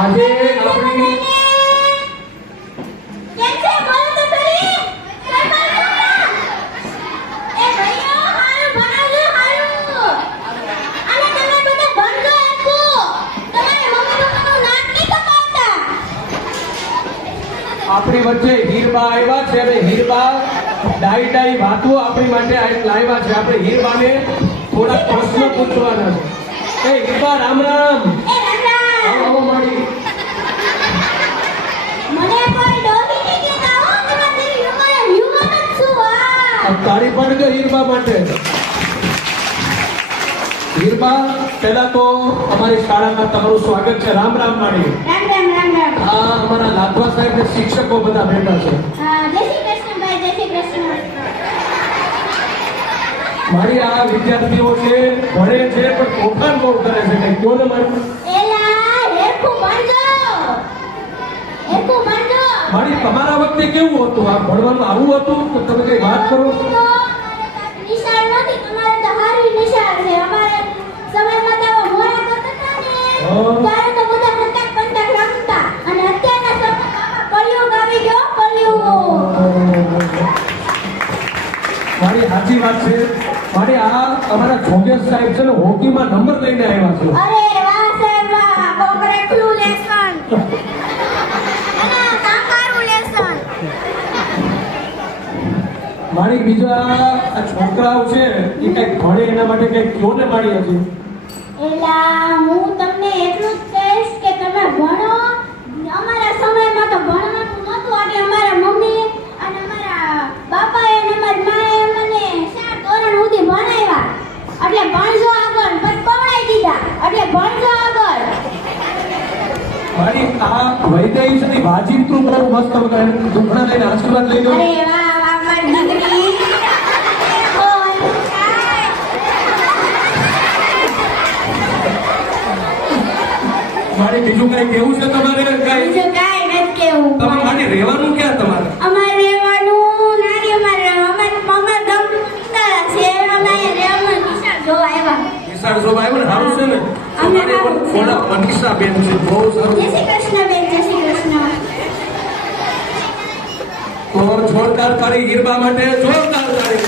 આજે આપણી આપણી વચ્ચે હીરબા આવ્યા છે અને હીરબા ડાઈ વાતો આપણી માટે લાવ્યા છે. આપણે હીરબાને થોડા પ્રશ્ન પૂછવાના છે. એ હીરબા રામ રામ. આવો માડી. મને કોઈ ડોગી ની કહેતા હો કે મારી હ્યુમન છું આ. તાળી પાડજો હીરબા માટે. હીરબા પહેલા તો અમારી શાળામાં તમારું સ્વાગત છે. રામ રામ માડી. રામ રામ રામ રામ. આ અમારા લાધવા સાહેબ ને શિક્ષકો બધા બેઠા છે. જય શ્રી કૃષ્ણ ભાઈ, જય શ્રી કૃષ્ણ. મારી આ વિદ્યાર્થીઓ છે ભણે છે પણ તોફાન બહુ કરે છે. કઈ કયો ને મારી. એલા હેરખું બાંધો. હેરખું બાંધો. મારી તમારા વખતે કેવું હતું? આ ભણવાનું આવું હતું તો તમે કઈ વાત કરો. નિશાળ નથી, તમારે તો હારી નિશાળ છે. અમારે સમયમાં તો મોરા કરતા હતા ને ત્યારે તો બધા કંટાક કંટાક રમતા. અને અત્યારના સમયમાં કળિયુગ આવી ગયો, કળિયુગ. મારી સાચી વાત છે. મારી આ અમારા જોગેશ સાહેબ છે ને હોકીમાં નંબર લઈને આવ્યા છે. અરે વાહ સાહેબ વાહ, કોંગ્રેચ્યુલેશન. અને કાંકારુલેશન. મારી બીજા આ છોકરાઓ છે એ કઈક ભણે એના માટે કઈક કયો ને મારી હતી. એલા હું તમને એટલું જ કહીશ કે તમે ભણો. અમારા સમયમાં તો ભણવાનું નહોતું એટલે અમારા મમ્મી અને અમારા બાપાએ અને અમારી માએ અમને 4 ધોરણ સુધી ભણાવ્યા. એટલે ભણજો આગળ, પછી પવડાઈ દીધા. એટલે ભણજો આગળ. મારી આ વૈદ્ય છે ને વાજીબતું બહુ મસ્ત બધા દુખણા લઈને આશીર્વાદ લઈ લો. અરે વાહ વાહ મારી દીકરી. મારી બીજું કઈ કેવું છે તમારે? બીજું કાંઈ નથી કેવું. તમે મારી રહેવાનું ક્યાં તમારે? અમારે રહેવાનું નાની અમારે અમારા ગામનું વિસ્તાર છે. અમારે રહેવાનું વિસ્તાર જોવા આવ્યા. નિશાળ જોબ આવ્યો ને સારું છે ને. અમને તમારે પણ થોડા મનીષા બેન છે બહુ સારું. જય શ્રી કૃષ્ણ બેન, જય શ્રી કૃષ્ણ. તો જોરદાર તાળી હીરબા માટે, જોરદાર તાળી.